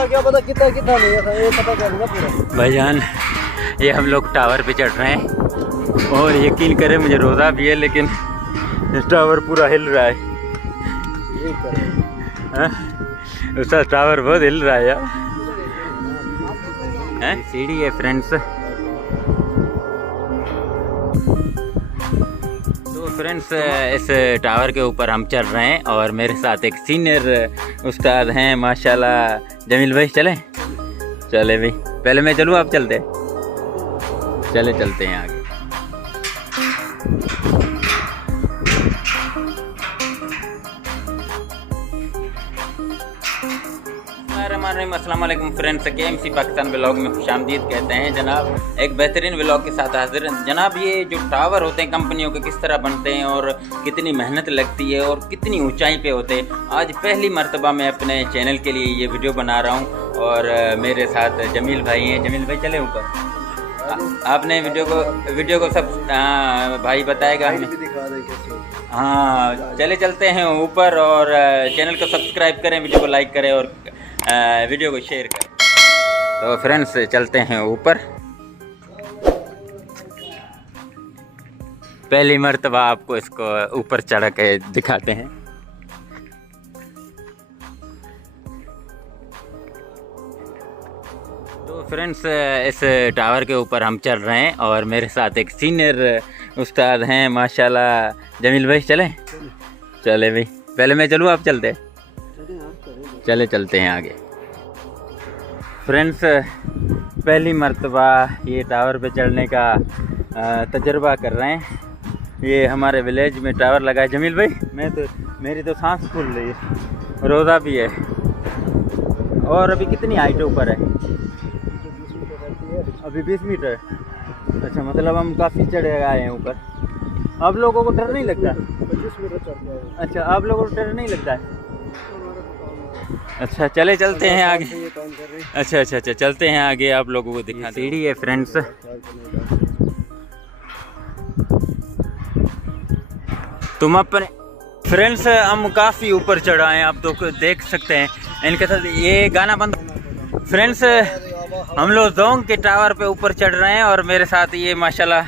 क्या पता कितना कितना नहीं है, ये पता करना पूरा। भाईजान ये हम लोग टावर पे चढ़ रहे हैं और यकीन करें मुझे रोज़ा भी है लेकिन टावर पूरा हिल रहा है। उसका टावर बहुत हिल रहा है यार। सीढ़ी है फ्रेंड्स। तो फ्रेंड्स इस टावर के ऊपर हम चढ़ रहे हैं और मेरे साथ एक सीनियर उस्ताद हैं माशाल्लाह। जमील भाई चलें? चले भाई, पहले मैं चलूँ आप चलते? चलते हैं आगे। अस्सलाम वालेकुम फ्रेंड्स, KMC पाकिस्तान व्लॉग में खुशामदीद कहते हैं जनाब। एक बेहतरीन व्लॉग के साथ हाजिर हैं जनाब। ये जो टावर होते हैं कंपनियों के किस तरह बनते हैं और कितनी मेहनत लगती है और कितनी ऊंचाई पे होते हैं, आज पहली मर्तबा मैं अपने चैनल के लिए ये वीडियो बना रहा हूँ और मेरे साथ जमील भाई हैं। जमील भाई चले ऊपर? आपने वीडियो को सब भाई बताएगा हमें। हाँ चलते हैं ऊपर और चैनल को सब्सक्राइब करें, वीडियो को लाइक करें और वीडियो को शेयर करें। तो फ्रेंड्स चलते हैं ऊपर। पहली मर्तबा आपको इसको ऊपर चढ़ के दिखाते हैं। तो फ्रेंड्स इस टावर के ऊपर हम चल रहे हैं और मेरे साथ एक सीनियर उस्ताद हैं माशाल्लाह। जमील भाई चलें? चले भाई, पहले मैं चलूँ आप चलते? चलते हैं आगे। फ्रेंड्स पहली मर्तबा ये टावर पे चढ़ने का तजर्बा कर रहे हैं। ये हमारे विलेज में टावर लगा है। जमील भाई मेरी तो सांस फूल रही है, रोज़ा भी है। और अभी कितनी हाइट ऊपर है? अभी 20 मीटर। अच्छा, मतलब हम काफ़ी चढ़े आए हैं ऊपर। आप लोगों को डर नहीं लगता? 25 मीटर चढ़ते हैं। अच्छा, आप लोगों को डर नहीं लगता है? अच्छा चलते हैं आगे। अच्छा चलते हैं आगे, आप लोगों को दिखा। सीढ़ी है फ्रेंड्स। तुम अपने फ्रेंड्स हम काफ़ी ऊपर चढ़ा हैं, आप तो देख सकते हैं। इनके साथ ये गाना बंद। फ्रेंड्स हम लोग जोंग के टावर पे ऊपर चढ़ रहे हैं और मेरे साथ ये माशाल्लाह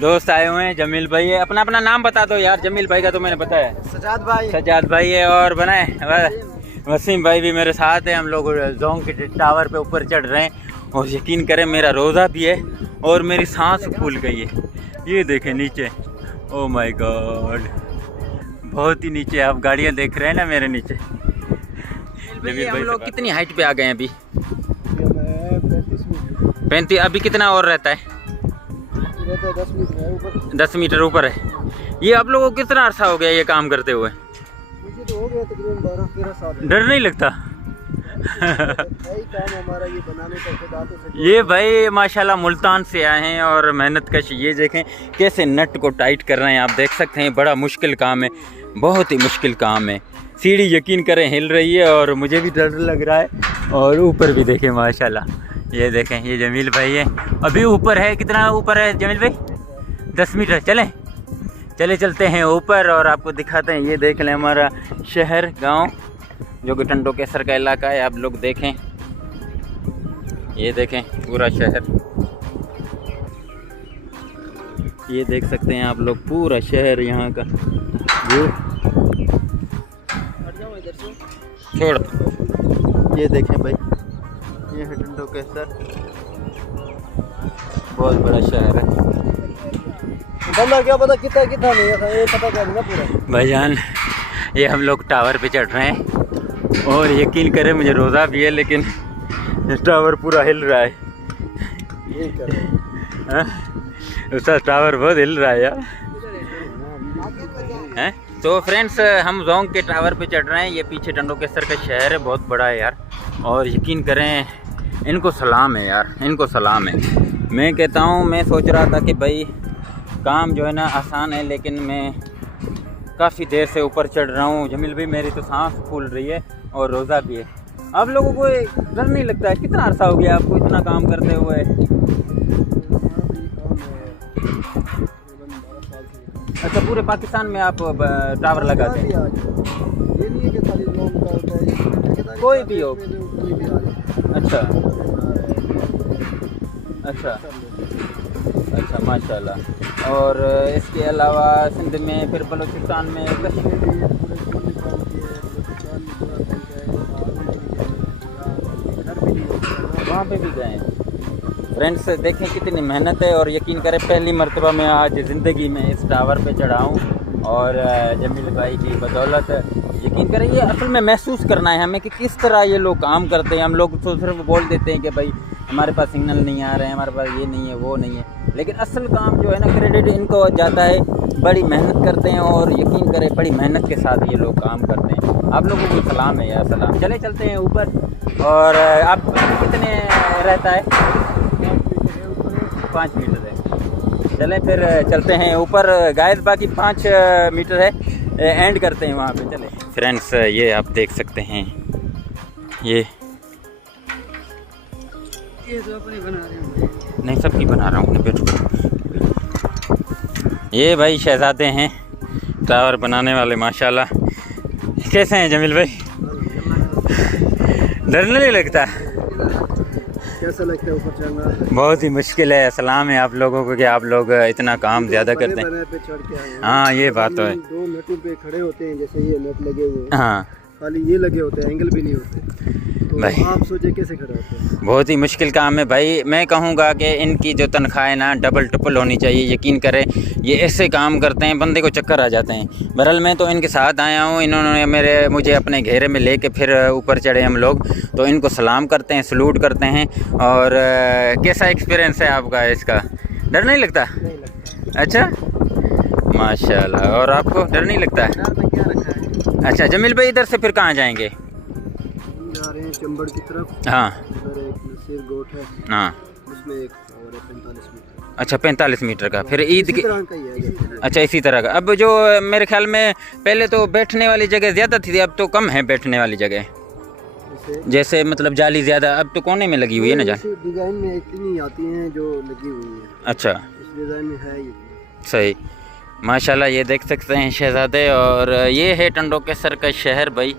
दोस्त आए हुए हैं। जमील भाई है। अपना नाम बता दो यार। जमील भाई का तो मैंने बताया। सजाद भाई है। और बनाए वसीम भाई भी मेरे साथ है। हम लोग जोंग के टावर पे ऊपर चढ़ रहे हैं और यकीन करें मेरा रोज़ा भी है और मेरी सांस फूल गई है। ये देखें नीचे, ओ माय गॉड, बहुत ही नीचे। आप गाड़ियाँ देख रहे हैं ना मेरे नीचे। हम लोग कितनी हाइट पे आ गए हैं अभी? 35। अभी कितना और रहता है? 10 मीटर ऊपर है। ये आप लोगों को कितना अर्सा हो गया ये काम करते हुए? मुझे तो हो गए तकरीबन 12-13 साल। डर नहीं लगता? यही काम हमारा ये बनाने का, खुद हाथों से। ये भाई माशाल्लाह मुल्तान से आए हैं और मेहनत कश। ये देखें कैसे नट को टाइट कर रहे हैं, आप देख सकते हैं। बड़ा मुश्किल काम है, बहुत ही मुश्किल काम है। सीढ़ी यकीन करें हिल रही है और मुझे भी डर लग रहा है। और ऊपर भी देखें माशाल्लाह, ये देखें, ये जमील भाई है। अभी ऊपर है, कितना ऊपर है जमील भाई? 10 मीटर। चले चलते हैं ऊपर और आपको दिखाते हैं। ये देख लें हमारा शहर, गांव, जो कि टंडो केसर का इलाका है। आप लोग देखें, ये देखें पूरा शहर, ये देख सकते हैं आप लोग पूरा शहर यहाँ का व्यू। छोड़, ये देखें भाई, ये है टंडो केसर, बहुत बड़ा शहर है। बंदा क्या पता कितना नहीं है, ये पता क्या पूरा भाईजान। ये हम लोग टावर पे चढ़ रहे हैं और यकीन करें मुझे रोज़ा भी है, लेकिन टावर पूरा हिल रहा है। ये कर रहे हैं। उसका टावर बहुत हिल रहा है यार। हैं? तो फ्रेंड्स, हम जोंग के टावर पे चढ़ रहे हैं। ये पीछे टंडो केसर का शहर है, बहुत बड़ा है यार। और यकीन करें, इनको सलाम है यार, इनको सलाम है। मैं कहता हूँ, मैं सोच रहा था कि भाई काम जो है ना आसान है, लेकिन मैं काफ़ी देर से ऊपर चढ़ रहा हूँ। जमील भाई मेरी तो सांस फूल रही है और रोज़ा भी है। आप लोगों को डर नहीं लगता है? कितना अरसा हो गया आपको इतना काम करते हुए? अच्छा, पूरे पाकिस्तान में आप टावर लगाते हैं? ये नहीं है कि खाली लोग का होता है, कोई भी हो। अच्छा अच्छा, माशाल्लाह। और इसके अलावा सिंध में, फिर बलूचिस्तान में, वहाँ पे भी गए। फ्रेंड्स देखें कितनी मेहनत है और यकीन करें पहली मर्तबा मैं आज ज़िंदगी में इस टावर पे चढ़ा हूँ और जमील भाई की बदौलत। यकीन करें ये असल में महसूस करना है हमें कि किस तरह ये लोग काम करते हैं। हम लोग तो सिर्फ बोल देते हैं कि भाई हमारे पास सिग्नल नहीं आ रहे हैं, हमारे पास ये नहीं है, वो नहीं है, लेकिन असल काम जो है ना, क्रेडिट इनको जाता है। बड़ी मेहनत करते हैं और यकीन करें बड़ी मेहनत के साथ ये लोग काम करते हैं। आप लोगों को सलाम है यार, सलाम। चले चलते हैं ऊपर। और आप कितने रहता है? 5 मीटर है। चलें फिर चलते हैं ऊपर। गाइस बाकी 5 मीटर है, एंड करते हैं वहाँ पे। चले फ्रेंड्स, ये आप देख सकते हैं, ये तो अपने बना रहे हैं। नहीं, सबकी बना रहा हूँ। बैठो। ये भाई शहजादे हैं टावर बनाने वाले, माशाल्लाह। कैसे हैं जमील भाई? डर नहीं लगता? कैसा लगता है ऊपर चढ़ना? बहुत ही मुश्किल है। सलाम है आप लोगों को कि आप लोग इतना काम ज़्यादा करते हैं। पे चढ़ के आए हैं। हाँ, ये बात तो है। 2 नटों पे खड़े होते हैं, जैसे ये नट लगे हुए हैं। हाँ, खाली ये लगे होते हैं, एंगल भी नहीं होते। तो भाई आप सोचे कैसे खड़े होते हैं? बहुत ही मुश्किल काम है भाई। मैं कहूँगा कि इनकी जो तनख्वाह है ना, डबल ट्रिपल होनी चाहिए। यकीन करें ये ऐसे काम करते हैं, बंदे को चक्कर आ जाते हैं। बहरहाल मैं तो इनके साथ आया हूँ, इन्होंने मुझे अपने घेरे में लेके फिर ऊपर चढ़े हम लोग। तो इनको सलाम करते हैं, सलूट करते हैं। और कैसा एक्सपीरियंस है आपका इसका? डर नहीं लगता? नहीं लगता। अच्छा, माशाल्लाह। और आपको डर नहीं लगता? यार में क्या रखा है? अच्छा जमील भाई, इधर से फिर कहाँ जाएंगे? जा रहे हैं चंबड़ की तरफ। हाँ, उधर एक नसीर गोट है, हाँ। उसमें एक टावर है 45 मीटर। अच्छा, 45 मीटर का। फिर ईद की? तरह का ही है जैसे। अच्छा, इसी तरह का। अब जो मेरे ख्याल में पहले तो बैठने वाली जगह ज़्यादा थी, अब तो कम है बैठने वाली जगह। जैसे मतलब जाली ज़्यादा, अब तो कोने में लगी हुई है ना जाली। डिज़ाइन में इतनी आती हैं जो लगी हुई है। अच्छा, इस डिज़ाइन में है ये। सही, माशाल्लाह। ये देख सकते हैं शहजादे। और ये है टंडो केसर का शहर भाई,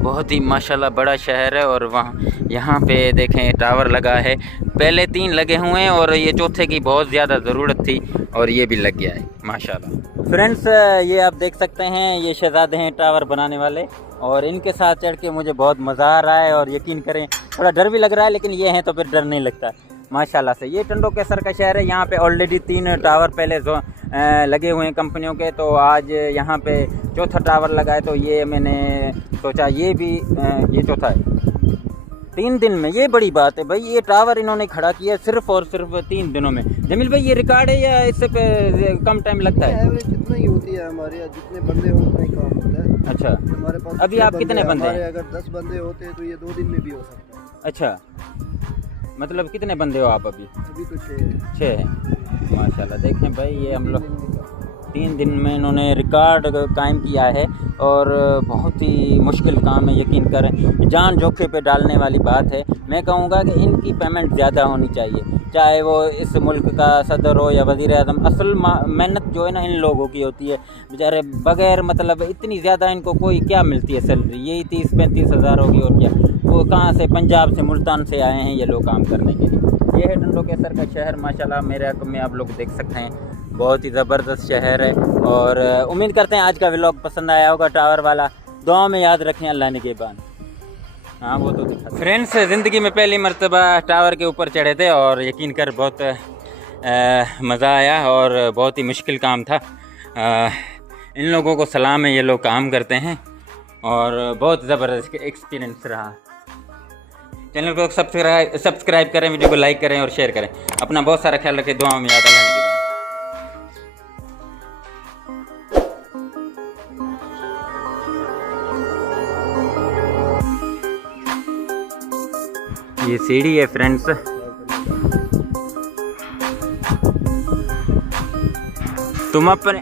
बहुत ही माशाल्लाह बड़ा शहर है। और वहाँ यहाँ पे देखें टावर लगा है। पहले 3 लगे हुए हैं और ये चौथे की बहुत ज़्यादा ज़रूरत थी और ये भी लग गया है माशाल्लाह। फ्रेंड्स, ये आप देख सकते हैं, ये शहजादे हैं टावर बनाने वाले। और इनके साथ चढ़ के मुझे बहुत मज़ा आ रहा है। और यकीन करें थोड़ा डर भी लग रहा है, लेकिन ये हैं तो फिर डर नहीं लगता माशाल्लाह से। ये टंडो केसर का शहर है। यहाँ पे ऑलरेडी 3 टावर पहले लगे हुए हैं कंपनियों के। तो आज यहाँ पे चौथा टावर लगा है। तो ये मैंने सोचा ये भी ये चौथा है 3 दिन में। ये बड़ी बात है भाई, ये टावर इन्होंने खड़ा किया सिर्फ और सिर्फ 3 दिनों में। जमील भाई, ये रिकॉर्ड है या इससे पे कम टाइम लगता है? एवरेज जितना ही होती है हमारे यहाँ, जितने बंदे हो उतना ही काम होता है। अच्छा, हमारे पास अभी 6 आप कितने बंदे हैं? हमारे अगर 10 बंदे होते तो ये 2 दिन में भी हो सकता है। अच्छा, मतलब कितने बंदे हो आप अभी? अभी तो 6 है। 6 हैं। माशाल्लाह, देखें भाई ये हम लोग 3 दिन में इन्होंने रिकॉर्ड कायम किया है और बहुत ही मुश्किल काम है, यकीन करें, जान जोखिम पे डालने वाली बात है। मैं कहूँगा कि इनकी पेमेंट ज़्यादा होनी चाहिए, चाहे वो इस मुल्क का सदर हो या वज़ीर आज़म। असल मेहनत जो है ना इन लोगों की होती है, बेचारे बग़ैर मतलब इतनी ज़्यादा इनको कोई क्या मिलती है सैलरी, यही 30-35 हज़ार होगी और क्या। वो कहाँ से, पंजाब से, मुल्तान से आए हैं ये लोग काम करने के लिए। ये है टंडो केसर का शहर, माशाल्लाह मेरे आँखों में आप लोग देख सकते हैं, बहुत ही ज़बरदस्त शहर है। और उम्मीद करते हैं आज का व्लॉग पसंद आया होगा टावर वाला। दुआ में याद रखें अल्लाह ने के बाद। हाँ वो तो दिखा। फ्रेंड्स, ज़िंदगी में पहली मर्तबा टावर के ऊपर चढ़े थे और यकीन कर बहुत मज़ा आया और बहुत ही मुश्किल काम था। इन लोगों को सलाम है, ये लोग काम करते हैं और बहुत ज़बरदस्त एक्सपीरियंस रहा। चैनल को सब्सक्राइब करें, वीडियो को लाइक करें और शेयर करें। अपना बहुत सारा ख्याल रखें, दुआ में याद रखने के बाद। ये सीढ़ी है फ्रेंड्स, तुम अपने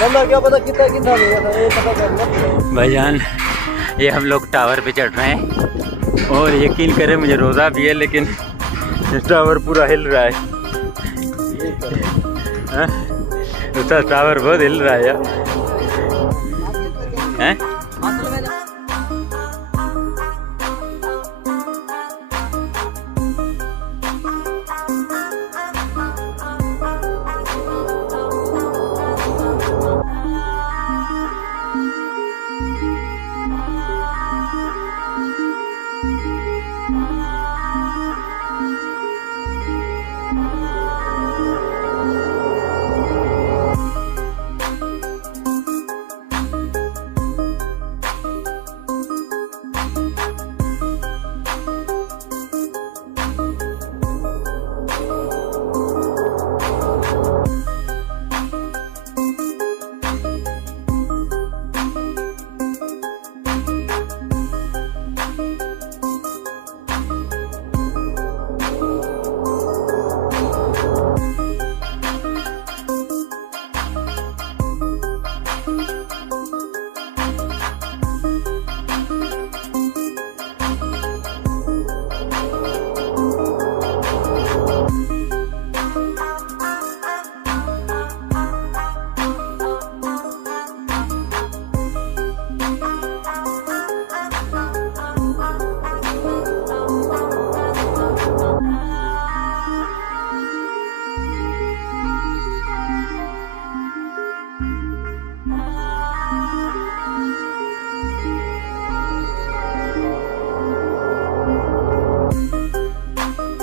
बंदा क्या पता कितना नहीं था, ये पता करना भाईजान। ये हम लोग टावर पे चढ़ रहे हैं और यकीन करें मुझे रोज़ा भी है लेकिन टावर पूरा हिल रहा है। टावर बहुत हिल रहा है यार।